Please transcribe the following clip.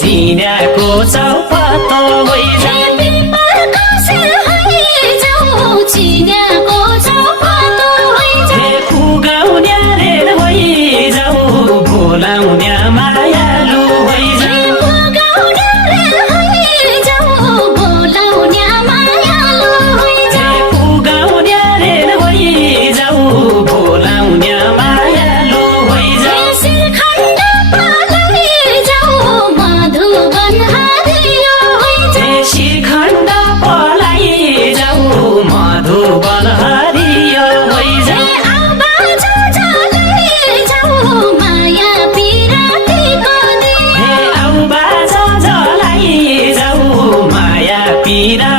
चिन्याको चौपतो होइजाऊ चिन्याको चौपतो पुगाउने rail होइजाऊ बोलाउने मायालु होइजाऊ पुगाउने rail होइजाऊ बोलाउने मायालु होइजाऊ श्रीखण्ड पलाई जाऊ मधुबन हरियो होइजाऊ आउ बाजा जलाई जाऊ माया पिरा